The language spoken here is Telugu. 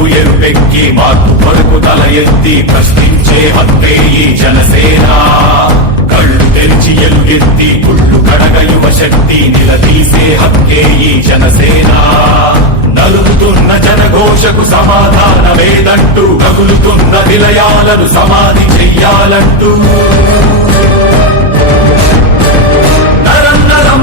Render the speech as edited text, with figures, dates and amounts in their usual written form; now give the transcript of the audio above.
మార్పుకు ఎరుపెక్కి మార్పు కొరకు తల ఎత్తి ప్రశ్నించే హక్కే ఈ జనసేన. కళ్ళు తెరిచి ఎలుగెత్తి కుళ్ళు కడగ యువ శక్తి నిలదీసే హక్కే ఈ జనసేన. నలుగుతున్న జనఘోషకు సమాధానమేదంటూ తగులుతున్న నిలయాలను సమాధి చెయ్యాలంటూ నరం నరం